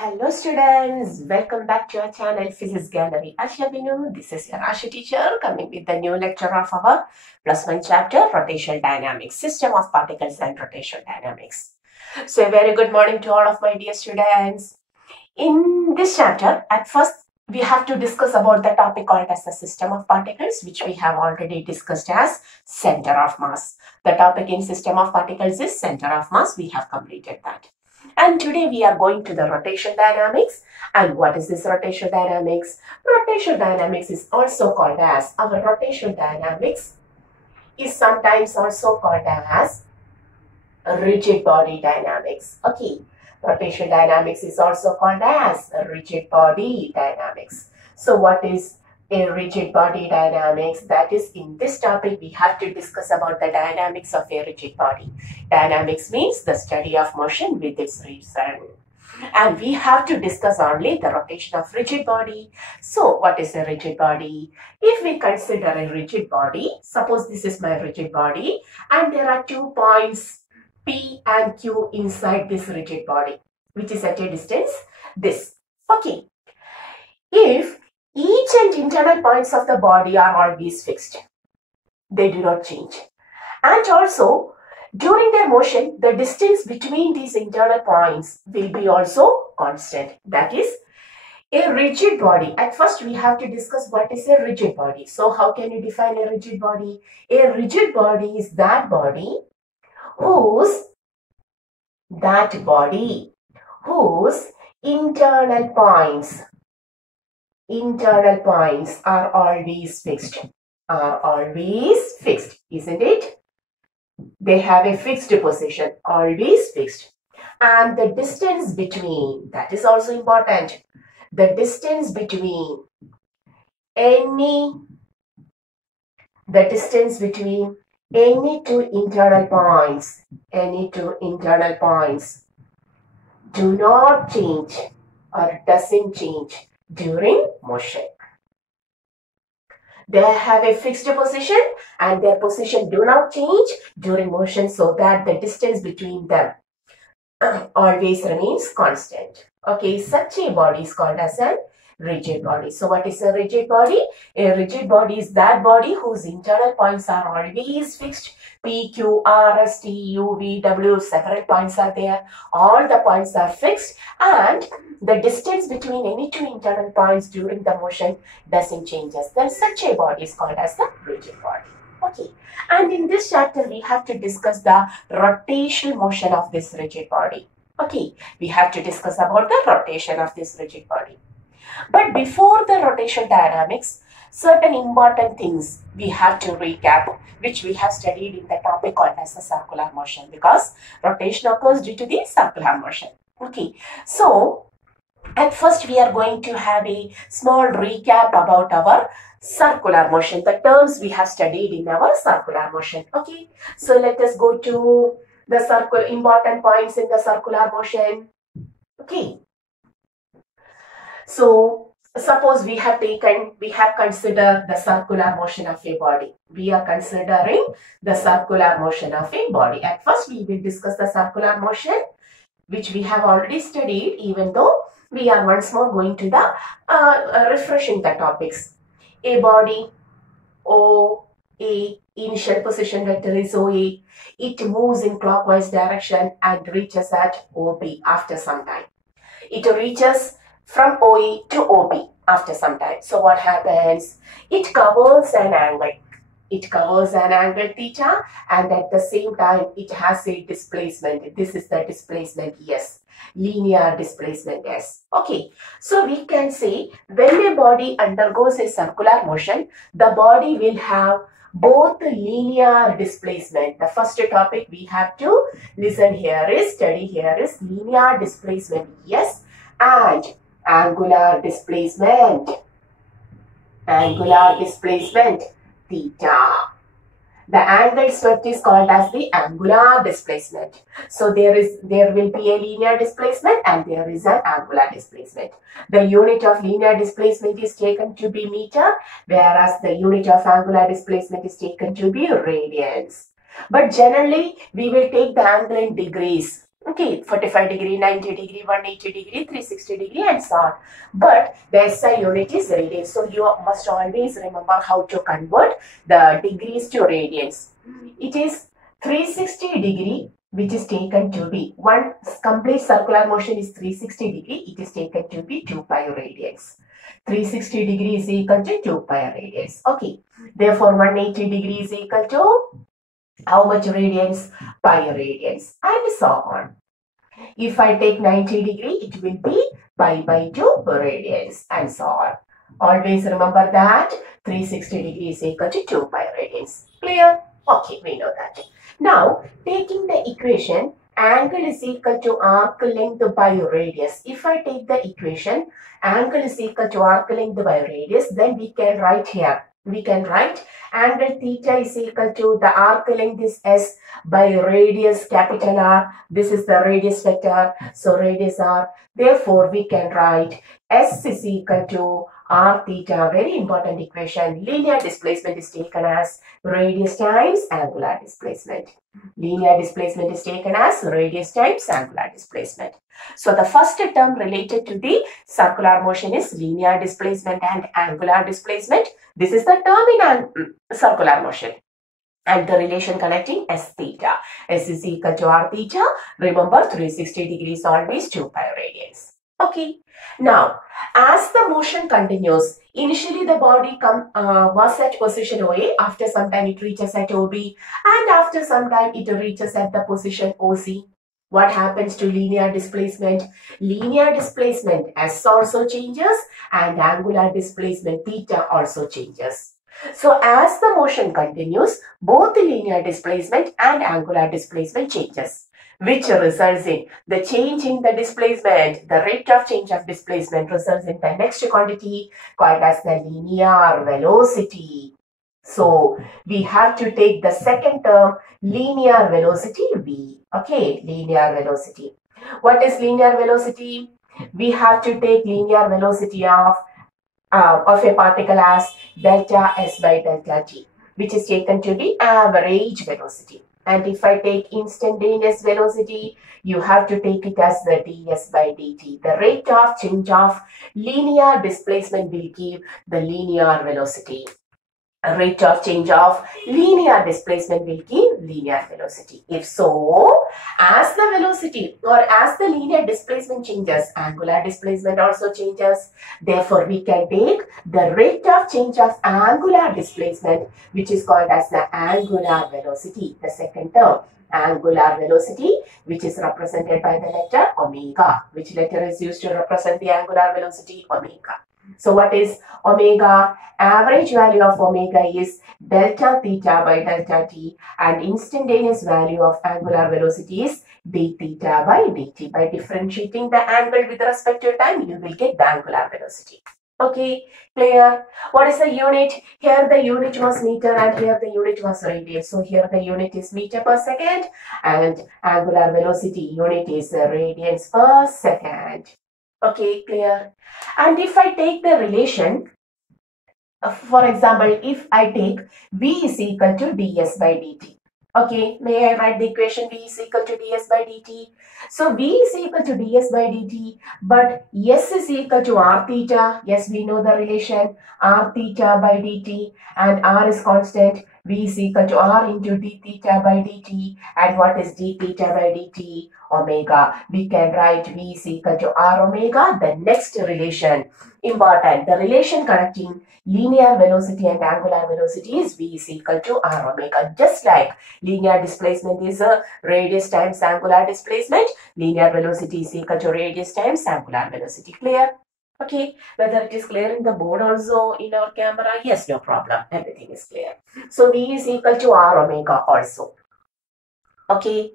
Hello students, welcome back to our channel Physics Gallery. This is your Asha teacher coming with the new lecture of our +1 chapter, Rotational Dynamics, System of Particles and Rotational Dynamics. So a very good morning to all of my dear students. In this chapter, at first we have to discuss about the topic called as the system of particles, which we have already discussed as center of mass. The topic in system of particles is center of mass. We have completed that. And today we are going to the rotational dynamics. And what is this rotational dynamics? Rotational dynamics is also called as, our rotational dynamics is sometimes also called as rigid body dynamics. Okay, rotational dynamics is also called as rigid body dynamics. So what is a rigid body dynamics? That is, in this topic we have to discuss about the dynamics of a rigid body. Dynamics means the study of motion with its reason. And we have to discuss only the rotation of rigid body. So what is a rigid body? If we consider a rigid body, suppose this is my rigid body and there are 2 points P and Q inside this rigid body, which is at a distance this. Okay. If each and internal points of the body are always fixed, they do not change. And also, during their motion, the distance between these internal points will be also constant. That is a rigid body. At first, we have to discuss what is a rigid body. So, how can you define a rigid body? A rigid body is that body whose internal points are always fixed. Isn't it? They have a fixed position, always fixed. And the distance between, that is also important, the distance between any two internal points do not change or doesn't change during motion. They have a fixed position and their position do not change during motion, so that the distance between them always remains constant. Okay, such a body is called as a rigid body. So what is a rigid body? A rigid body is that body whose internal points are always fixed. P, Q, R, S, T, U, V, W, several points are there. All the points are fixed and the distance between any two internal points during the motion doesn't change. Then such a body is called as the rigid body. Okay, and in this chapter we have to discuss the rotational motion of this rigid body. Okay, we have to discuss about the rotation of this rigid body. But before the rotational dynamics, certain important things we have to recap, which we have studied in the topic called as the circular motion, because rotation occurs due to the circular motion. Okay, so at first we are going to have a small recap about our circular motion, the terms we have studied in our circular motion. Okay, so let us go to the important points in the circular motion. Okay, so suppose we have considered the circular motion of a body. We are considering the circular motion of a body. At first we will discuss the circular motion, which we have already studied, even though we are once more going to the refreshing the topics. A body, OA, initial position vector is OA. It moves in clockwise direction and reaches at OB after some time. It reaches from OE to OB after some time. So what happens? It covers an angle. It covers an angle theta, and at the same time it has a displacement. This is the displacement S. Linear displacement S. Okay, so we can say when a body undergoes a circular motion, the body will have both linear displacement. The first topic we have to study here is linear displacement S and angular displacement theta. The angle swept is called as the angular displacement. So there will be a linear displacement and there is an angular displacement. The unit of linear displacement is taken to be meter, whereas the unit of angular displacement is taken to be radians. But generally we will take the angle in degrees. Okay, 45 degree, 90 degree, 180 degree, 360 degree and so on. But the SI unit is radians. So you must always remember how to convert the degrees to radians. It is 360 degree which is taken to be, one complete circular motion is 360 degree, it is taken to be 2 pi radians. 360 degree is equal to 2 pi radians. Okay, therefore 180 degree is equal to how much radians? Pi radians and so on. If I take 90 degree, it will be pi by 2 radians and so on. Always remember that 360 degree is equal to 2 pi radians. Clear? Okay, we know that. Now, taking the equation, angle is equal to arc length by radius. If I take the equation, angle is equal to arc length by radius, then we can write here. We can write angle theta is equal to the arc length is S by radius capital R. This is the radius vector. So radius R. Therefore, we can write S is equal to R theta. Very important equation. Linear displacement is taken as radius times angular displacement. Linear displacement is taken as radius times angular displacement. So the first term related to the circular motion is linear displacement and angular displacement. This is the term in circular motion. And the relation connecting S theta. S is equal to R theta. Remember 360 degrees always 2 pi radians. Okay. Now, as the motion continues, initially the body was at position OA. After some time it reaches at OB. And after some time it reaches at the position OC. What happens to linear displacement? Linear displacement S also changes and angular displacement theta also changes. So as the motion continues, both the linear displacement and angular displacement changes, which results in the change in the displacement. The rate of change of displacement results in the next quantity called as the linear velocity. So we have to take the second term, linear velocity V. Okay, linear velocity. What is linear velocity? We have to take linear velocity of a particle as delta S by delta T, which is taken to be average velocity. And if I take instantaneous velocity, you have to take it as the ds by dt. The rate of change of linear displacement will give the linear velocity. Rate of change of linear displacement will give linear velocity. If so, as the velocity or as the linear displacement changes, angular displacement also changes. Therefore, we can take the rate of change of angular displacement, which is called as the angular velocity, the second term. Angular velocity, which is represented by the letter omega. Which letter is used to represent the angular velocity? Omega. So what is omega? Average value of omega is delta theta by delta t, and instantaneous value of angular velocity is d theta by dt. By differentiating the angle with respect to time, you will get the angular velocity. Okay, clear? What is the unit? Here the unit was meter and here the unit was radians. So here the unit is meter per second and angular velocity unit is radians per second. Okay, clear? And if I take the relation, for example, if I take V is equal to ds by dt. Okay, may I write the equation V is equal to ds by dt? So V is equal to ds by dt, but S is equal to R theta. Yes, we know the relation R theta by dt, and R is constant. V is equal to R into d theta by dt. And what is d theta by dt? Omega. We can write V is equal to R omega. The next relation, important, the relation connecting linear velocity and angular velocity is V is equal to R omega. Just like linear displacement is a radius times angular displacement, linear velocity is equal to radius times angular velocity. Clear? Okay, whether it is clear in the board also in our camera? Yes, no problem. Everything is clear. So V is equal to R omega also. Okay,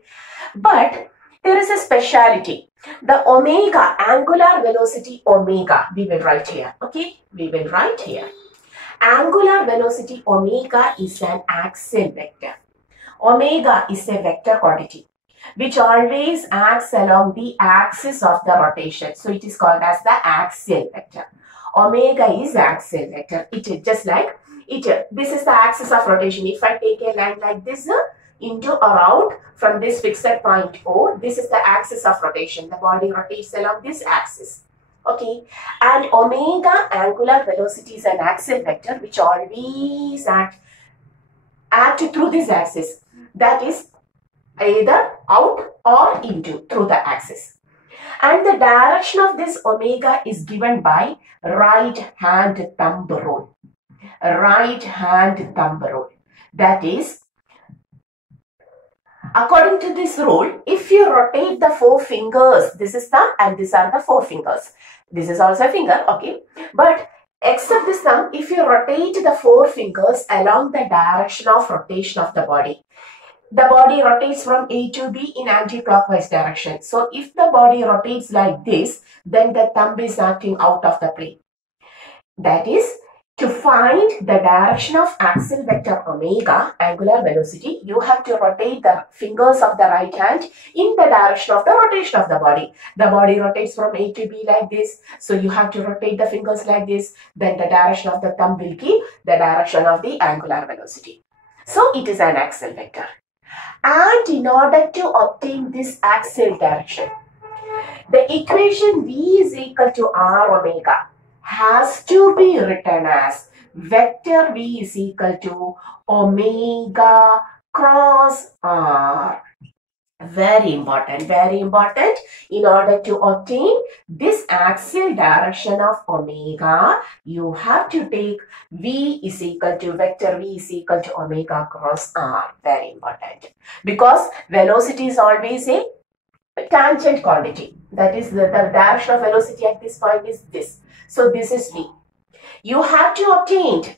but there is a speciality. The omega, angular velocity omega, we will write here. Okay, we will write here. Angular velocity omega is an axial vector. Omega is a vector quantity which always acts along the axis of the rotation. So it is called as the axial vector. Omega is axial vector. It is just like this is the axis of rotation. If I take a line like this, into or out from this fixed point O. This is the axis of rotation. The body rotates along this axis. Okay, and omega angular velocity is an axial vector which always act through this axis. That is either out or into through the axis. And the direction of this omega is given by right hand thumb rule. Right hand thumb rule. That is, according to this rule, if you rotate the four fingers, this is thumb and these are the four fingers. This is also a finger, okay. But except this thumb, if you rotate the four fingers along the direction of rotation of the body rotates from A to B in anti-clockwise direction. So if the body rotates like this, then the thumb is acting out of the plane. That is, to find the direction of axial vector omega, angular velocity, you have to rotate the fingers of the right hand in the direction of the rotation of the body. The body rotates from A to B like this. So you have to rotate the fingers like this. Then the direction of the thumb will give the direction of the angular velocity. So it is an axial vector. And in order to obtain this axial direction, the equation V is equal to R omega has to be written as vector V is equal to omega cross R. Very important, very important. In order to obtain this axial direction of omega, you have to take V is equal to vector V is equal to omega cross R. Very important. Because velocity is always a tangent quantity. That is, the direction of velocity at this point is this. So this is V. You have to obtain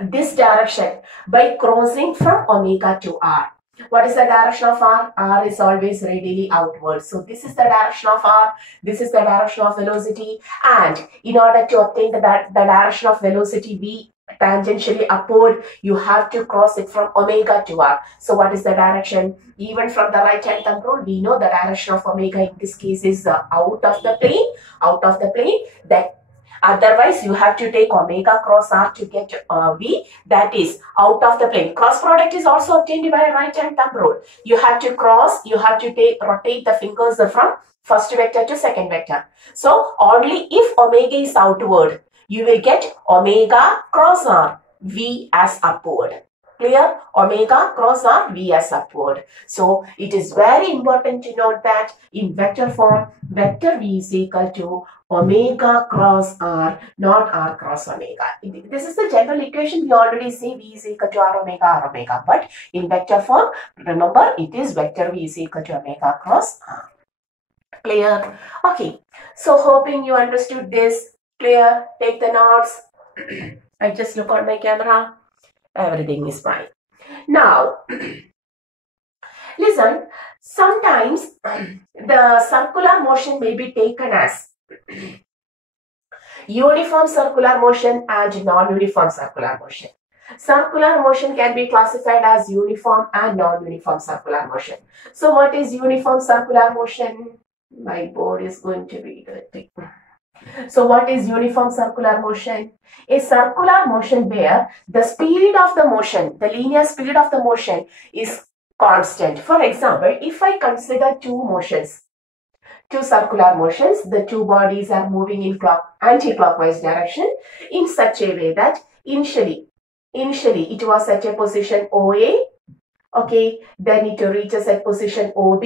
this direction by crossing from omega to R. What is the direction of R? R is always radially outward. So this is the direction of R. This is the direction of velocity. And in order to obtain the direction of velocity V tangentially upward, you have to cross it from omega to R. So what is the direction? Even from the right hand thumb rule, we know the direction of omega in this case is out of the plane. Out of the plane. That otherwise, you have to take omega cross R to get V, that is out of the plane. Cross product is also obtained by a right hand thumb rule. You have to cross, you have to rotate the fingers from first vector to second vector. So only if omega is outward, you will get omega cross R, V as upward. Clear? Omega cross R, V as upward. So it is very important to note that in vector form, vector V is equal to omega cross R, not R cross omega. This is the general equation. We already see V is equal to R omega. But in vector form, remember it is vector V is equal to omega cross R. Clear? Okay. So hoping you understood this. Clear? Take the notes. I just look on my camera. Everything is fine. Now, listen, sometimes the circular motion may be taken as uniform circular motion and non-uniform circular motion. Circular motion can be classified as uniform and non-uniform circular motion. So what is uniform circular motion? My board is going to be dirty. So what is uniform circular motion? A circular motion where the speed of the motion, the linear speed of the motion is constant. For example, if I consider two circular motions, the two bodies are moving in anti-clockwise direction in such a way that initially it was at a position OA, okay, then it reaches at position OB,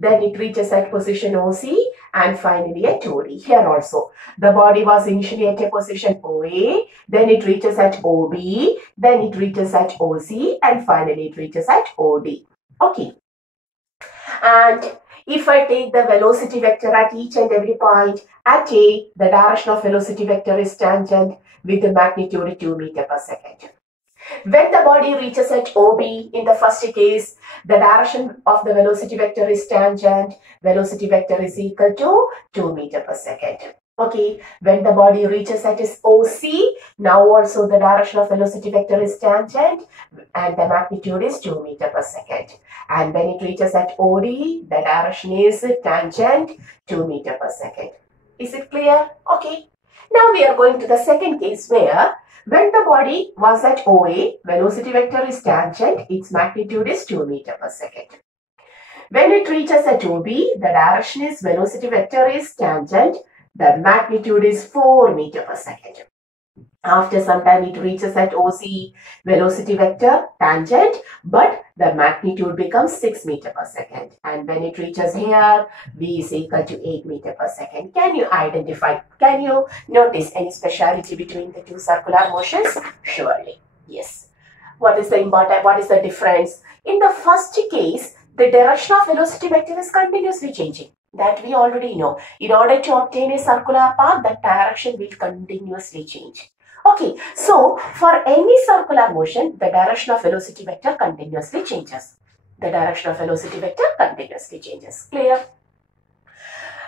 then it reaches at position OC, and finally at OD. Here also, the body was initially at a position OA, then it reaches at OB, then it reaches at OC, and finally it reaches at OD. Okay. And if I take the velocity vector at each and every point, at A, the direction of velocity vector is tangent with the magnitude 2 meters per second. When the body reaches at OB, in the first case, the direction of the velocity vector is tangent. Velocity vector is equal to 2 meters per second. Okay, when the body reaches at its OC, now also the direction of velocity vector is tangent and the magnitude is 2 meters per second. And when it reaches at OD, the direction is tangent 2 meters per second. Is it clear? Okay. Now we are going to the second case where when the body was at OA, velocity vector is tangent, its magnitude is 2 meters per second. When it reaches at OB, the direction is velocity vector is tangent, the magnitude is 4 meters per second. After some time it reaches at OC, velocity vector tangent, but the magnitude becomes 6 meters per second. And when it reaches here, V is equal to 8 meters per second. Can you notice any speciality between the two circular motions? Surely, yes. What is the difference? In the first case, the direction of velocity vector is continuously changing. That we already know. In order to obtain a circular path, the direction will continuously change. Okay, so for any circular motion, the direction of velocity vector continuously changes. The direction of velocity vector continuously changes. Clear?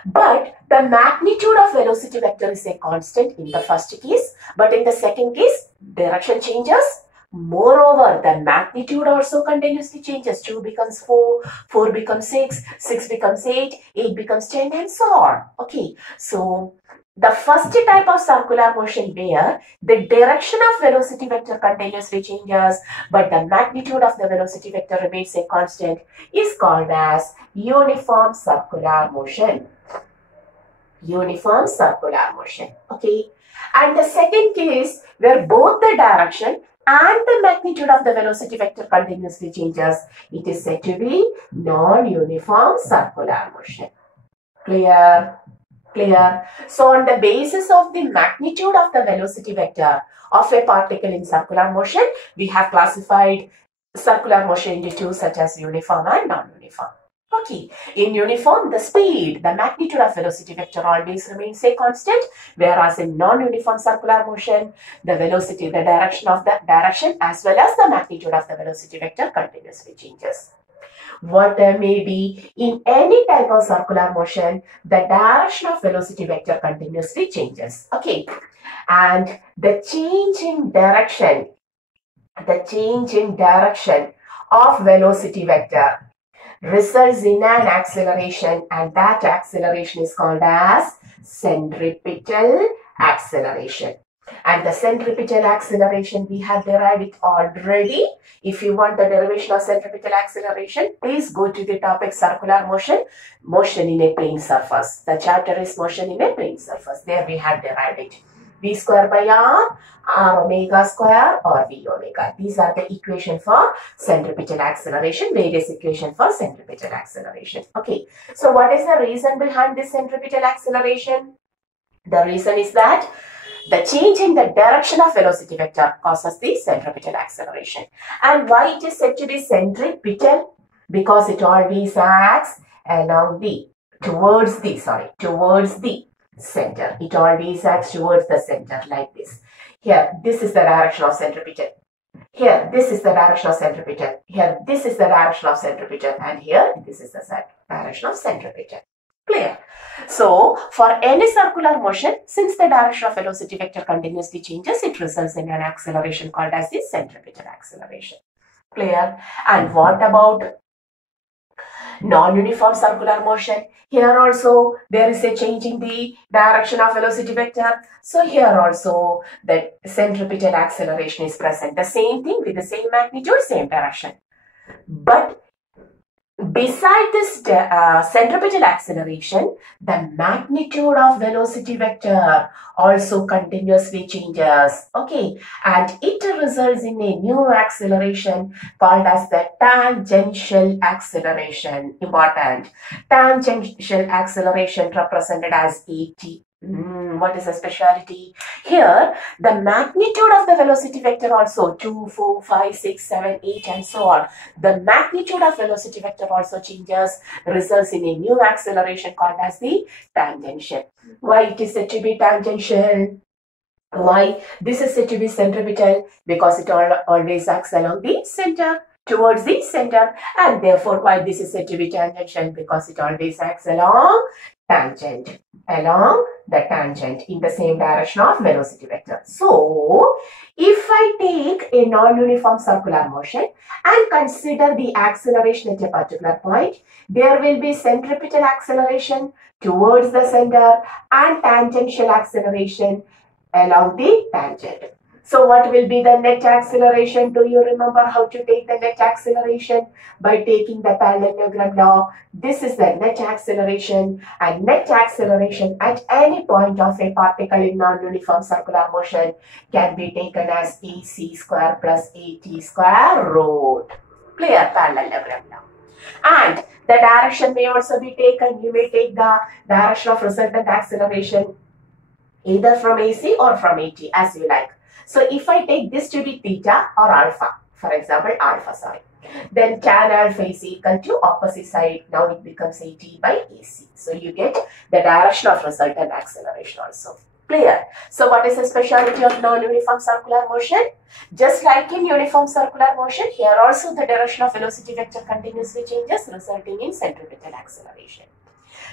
But the magnitude of velocity vector is a constant in the first case, but in the second case, direction changes. Moreover, the magnitude also continuously changes. 2 becomes 4, 4 becomes 6, 6 becomes 8, 8 becomes 10 and so on. Okay, so the first type of circular motion where the direction of velocity vector continuously changes but the magnitude of the velocity vector remains a constant is called as uniform circular motion. Uniform circular motion. Okay, and the second case where both the direction and the magnitude of the velocity vector continuously changes, it is said to be non-uniform circular motion. Clear? Clear? So on the basis of the magnitude of the velocity vector of a particle in circular motion, we have classified circular motion into two such as uniform and non-uniform. Okay, in uniform, the speed, the magnitude of velocity vector always remains a constant, whereas in non-uniform circular motion, the velocity, the direction as well as the magnitude of the velocity vector continuously changes. Whatever may be, in any type of circular motion, the direction of velocity vector continuously changes. Okay, and the change in direction of velocity vector results in an acceleration, and that acceleration is called as centripetal acceleration. And the centripetal acceleration, we have derived it already. If you want the derivation of centripetal acceleration, please go to the topic circular motion, motion in a plane surface. The chapter is motion in a plane surface. There we have derived it. V square by R omega square or V omega. These are the equation for centripetal acceleration, various equation for centripetal acceleration. Okay, so what is the reason behind this centripetal acceleration? The reason is that the change in the direction of velocity vector causes the centripetal acceleration. And why it is said to be centripetal? Because it always acts along towards the center. It always acts towards the center like this. Here, this is the direction of centripetal. Here, this is the direction of centripetal. Here, this is the direction of centripetal. And here, this is the direction of centripetal. Clear? So, for any circular motion, since the direction of velocity vector continuously changes, it results in an acceleration called as the centripetal acceleration. Clear? And what about non-uniform circular motion? Here also there is a change in the direction of velocity vector. So here also the centripetal acceleration is present. The same thing with the same magnitude, same direction. But beside this centripetal acceleration, the magnitude of velocity vector also continuously changes. Okay, and it results in a new acceleration called as the tangential acceleration. Important. Tangential acceleration represented as AT. What is the speciality? Here, the magnitude of the velocity vector also 2, 4, 5, 6, 7, 8 and so on. The magnitude of velocity vector also changes, results in a new acceleration called as the tangential. Why it is said to be tangential? Why this is said to be centripetal? Because it always acts along the center, towards the center, and therefore why this is said to be tangential? Because it always acts along tangent, along the tangent in the same direction of velocity vector. So, if I take a non-uniform circular motion and consider the acceleration at a particular point, there will be centripetal acceleration towards the center and tangential acceleration along the tangent. So what will be the net acceleration? Do you remember how to take the net acceleration? By taking the parallelogram law. This is the net acceleration, and net acceleration at any point of a particle in non-uniform circular motion can be taken as AC square plus AT square root. Clear? Parallelogram law. And the direction may also be taken. You may take the direction of resultant acceleration either from AC or from AT, as you like. So if I take this to be theta or alpha, for example, alpha, then tan alpha is equal to opposite side. Now it becomes AT by AC. So you get the direction of resultant acceleration also. Clear? So what is the speciality of non-uniform circular motion? Just like in uniform circular motion, here also the direction of velocity vector continuously changes, resulting in centripetal acceleration.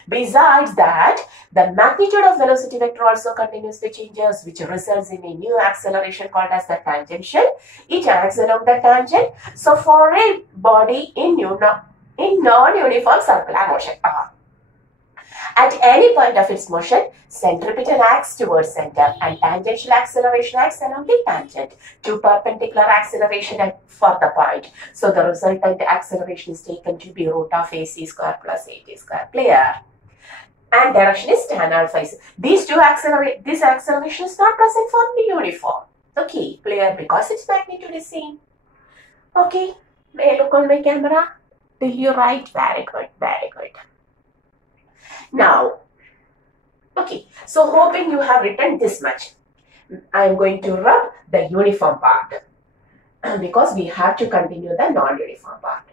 Besides that, the magnitude of velocity vector also continuously changes, which results in a new acceleration called as the tangential. It acts along the tangent. So for a body in non-uniform circular motion, at any point of its motion, centripetal acts towards center and tangential acceleration acts along the tangent to perpendicular acceleration for the point. So the resultant acceleration is taken to be root of AC square plus AT square. Clear? And direction is tan alpha. This acceleration is not present for the uniform. Okay, clear, because its magnitude is same. Okay, may I look on my camera? Did you write? Very good, very good. Now, okay, so hoping you have written this much. I am going to rub the uniform part because we have to continue the non-uniform part.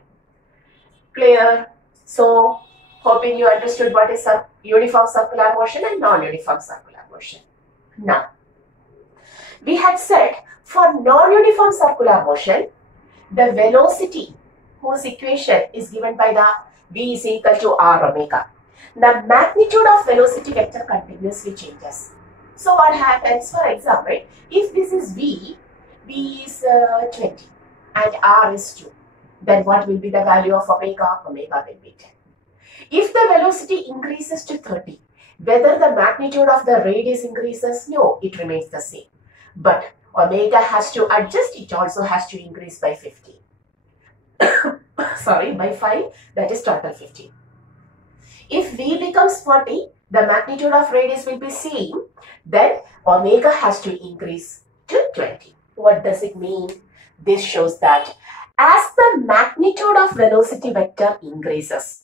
Clear? So, hoping you understood what is uniform circular motion and non-uniform circular motion. Now, we had said for non-uniform circular motion, the velocity whose equation is given by the V is equal to R omega. The magnitude of velocity vector continuously changes. So what happens, for example, if this is V is 20 and R is 2, then what will be the value of omega? Omega will be 10. If the velocity increases to 30, whether the magnitude of the radius increases? No, it remains the same. But omega has to adjust, it also has to increase by 50. Sorry, by 5, that is total 50. If V becomes 40, the magnitude of radius will be same, then omega has to increase to 20. What does it mean? This shows that as the magnitude of velocity vector increases,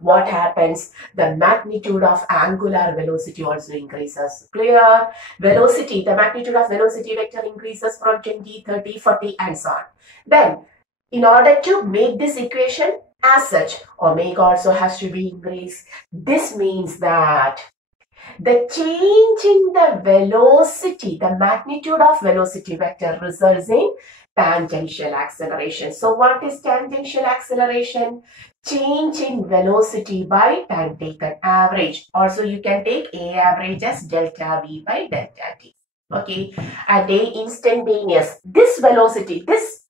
what happens? The magnitude of angular velocity also increases. Clear? Velocity, the magnitude of velocity vector increases from 20, 30, 40 and so on. Then, in order to make this equation as such, omega also has to be increased. This means that the change in the velocity, the magnitude of velocity vector results in tangential acceleration. So what is tangential acceleration? Change in velocity by time taken average. Also you can take A average as delta V by delta T. Okay, at a instantaneous, this velocity, this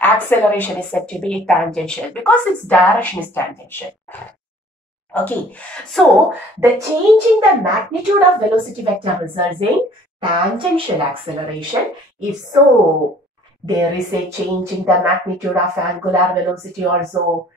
acceleration is said to be tangential because its direction is tangential. Okay, so the change in the magnitude of velocity vector results in tangential acceleration. If so, there is a change in the magnitude of angular velocity also.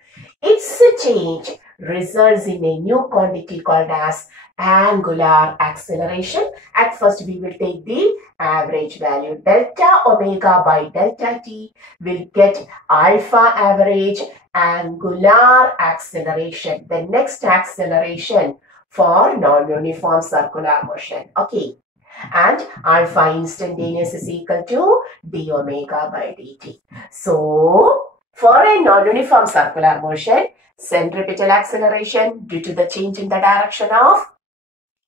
Its change results in a new quantity called as angular acceleration. At first, we will take the average value. Delta omega by delta t will get alpha average angular acceleration. The next acceleration for non-uniform circular motion. Okay. And alpha instantaneous is equal to d omega by dt. So, for a non-uniform circular motion, centripetal acceleration due to the change in the direction of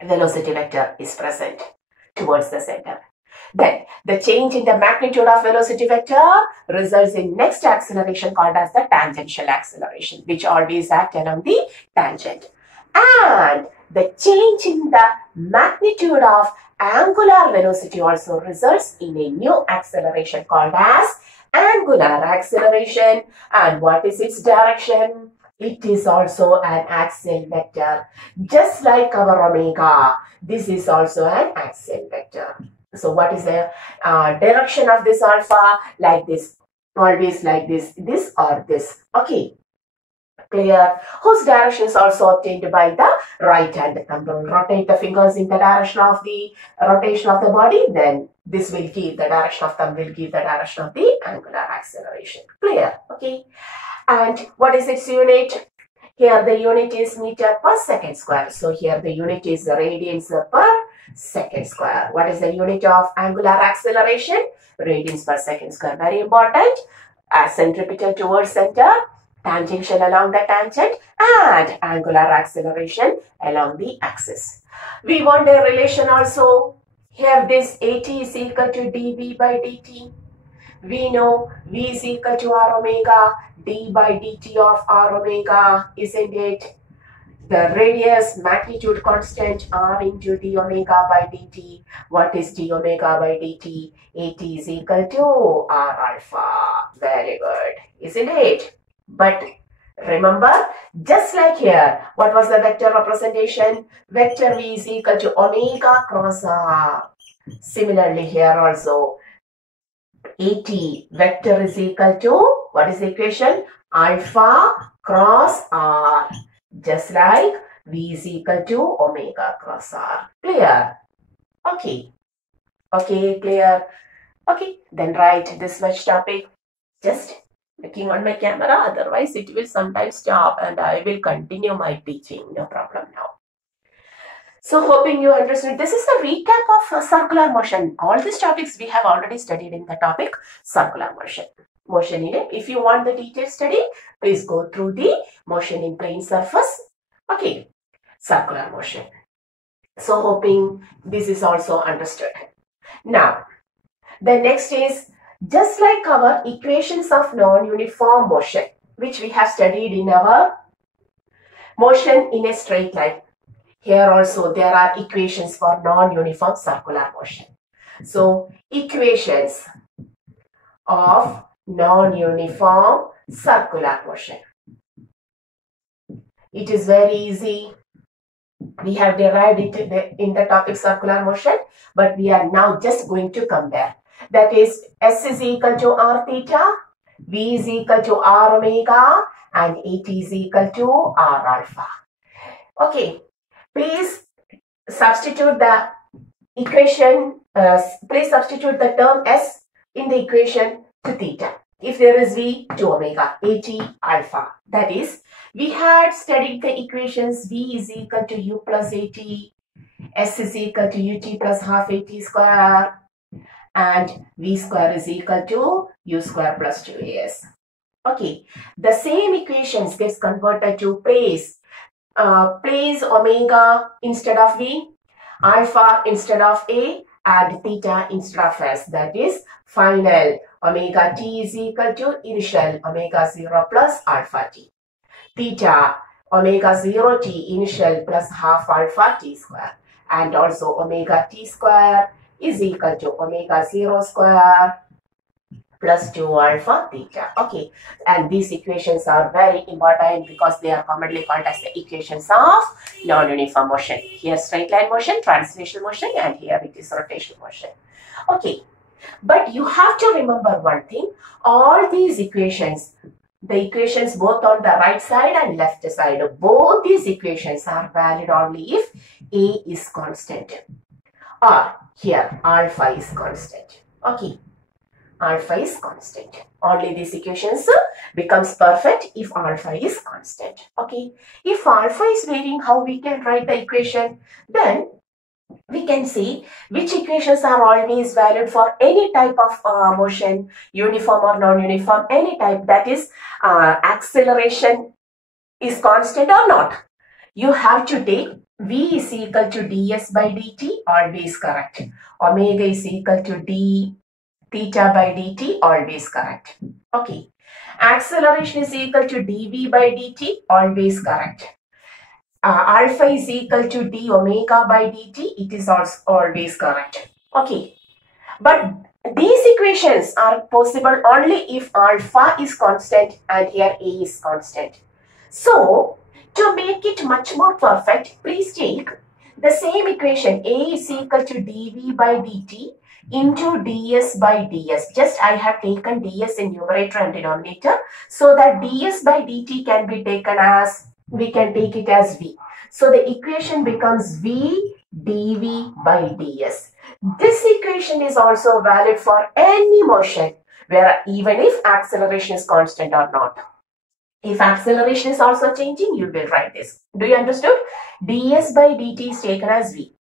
velocity vector is present towards the center. Then the change in the magnitude of velocity vector results in next acceleration called as the tangential acceleration, which always act along the tangent. And the change in the magnitude of angular velocity also results in a new acceleration called as angular acceleration. And what is its direction? It is also an axial vector. Just like our omega, this is also an axial vector. So what is the direction of this alpha? Like this, always like this or this. Okay. Clear? Whose direction is also obtained by the right hand thumb. Rotate the fingers in the direction of the rotation of the body, then this will give the direction of thumb, will give the direction of the angular acceleration. Clear? Okay. And what is its unit? Here the unit is meter per second square. So here the unit is radians per second square. What is the unit of angular acceleration? Radians per second square. Very important. Centripetal towards center, tangential along the tangent, and angular acceleration along the axis. We want a relation also. Here this AT is equal to dV by dt. We know V is equal to R omega, d by dt of R omega, isn't it? The radius magnitude constant R into d omega by dt. What is d omega by dt? AT is equal to R alpha. Very good, isn't it? But remember, just like here, what was the vector representation? Vector V is equal to omega cross R. Similarly here also, AT vector is equal to, what is the equation? Alpha cross R. Just like V is equal to omega cross R. Clear? Okay. Okay, clear. Okay, then write this much topic. Just looking on my camera, otherwise it will sometimes stop and I will continue my teaching. No problem now. So hoping you understood. This is the recap of circular motion. All these topics we have already studied in the topic circular motion. Motion in it. If you want the detailed study, please go through the motion in plane surface. Okay, circular motion. So hoping this is also understood. Now, the next is just like our equations of non-uniform motion, which we have studied in our motion in a straight line. Here also there are equations for non-uniform circular motion. So equations of non-uniform circular motion. It is very easy. We have derived it in the topic circular motion, but we are now just going to compare. That is, S is equal to R theta, V is equal to R omega, and AT is equal to R alpha. Okay. Please substitute the equation, please substitute the term S in the equation to theta. If there is V, to omega, AT, alpha. That is, we had studied the equations V is equal to U plus AT, S is equal to UT plus half AT square, and V square is equal to U square plus 2AS. Okay, the same equations gets converted to place omega instead of V, alpha instead of A, and theta instead of S. That is, final omega t is equal to initial omega 0 plus alpha t. Theta omega 0 t initial plus half alpha t square. And also omega t square is equal to omega 0 square plus 2 alpha theta. Okay, and these equations are very important because they are commonly called as the equations of non-uniform motion. Here straight line motion, translational motion, and here it is rotational motion. Okay, but you have to remember one thing, all these equations, the equations both on the right side and left side, both these equations are valid only if A is constant, or here alpha is constant. Okay, alpha is constant. Only these equations becomes perfect if alpha is constant. Okay, if alpha is varying, how we can write the equation? Then we can see which equations are always valid for any type of motion, uniform or non-uniform, any type, that is acceleration is constant or not. You have to take V is equal to ds by dt, always correct. Omega is equal to d theta by dt, always correct. Okay. Acceleration is equal to dv by dt, always correct. Alpha is equal to d omega by dt, it is also always correct. Okay. But these equations are possible only if alpha is constant and here A is constant. So, to make it much more perfect, please take the same equation. A is equal to dv by dt into ds by ds. Just I have taken ds in numerator and denominator, so that ds by dt can be taken as, we can take it as v. So the equation becomes v dv by ds. This equation is also valid for any motion, where even if acceleration is constant or not. If acceleration is also changing, you will write this. Do you understood? ds by dt is taken as v.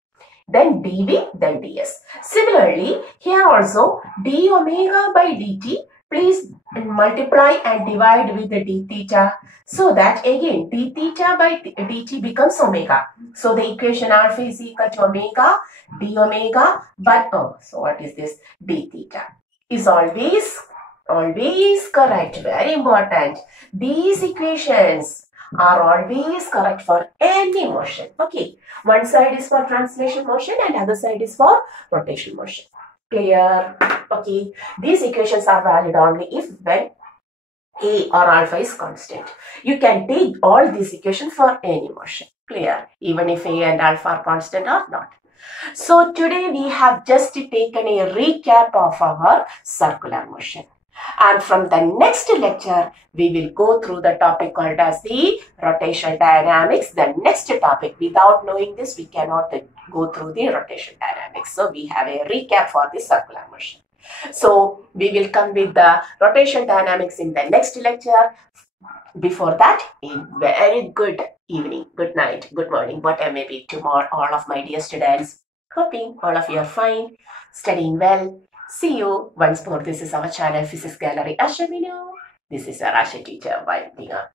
Then dv, then ds. Similarly, here also d omega by dt, please multiply and divide with the d theta, so that again d theta by dt becomes omega. So the equation alpha is equal to omega d omega, but so what is this? D theta is always correct. Very important. These equations are always correct for any motion. Okay. One side is for translation motion and other side is for rotation motion. Clear? Okay. These equations are valid only if when A or alpha is constant. You can take all these equations for any motion. Clear? Even if A and alpha are constant or not. So today we have just taken a recap of our circular motion. And from the next lecture, we will go through the topic called as the rotational dynamics. The next topic, without knowing this, we cannot go through the rotational dynamics. So we have a recap for the circular motion. So we will come with the rotational dynamics in the next lecture. Before that, a very good evening, good night, good morning, whatever may be tomorrow, all of my dear students. Hoping all of you are fine, studying well. See you once more. This is our channel, Physics Gallery Asha. This is our Asha teacher, Valtina.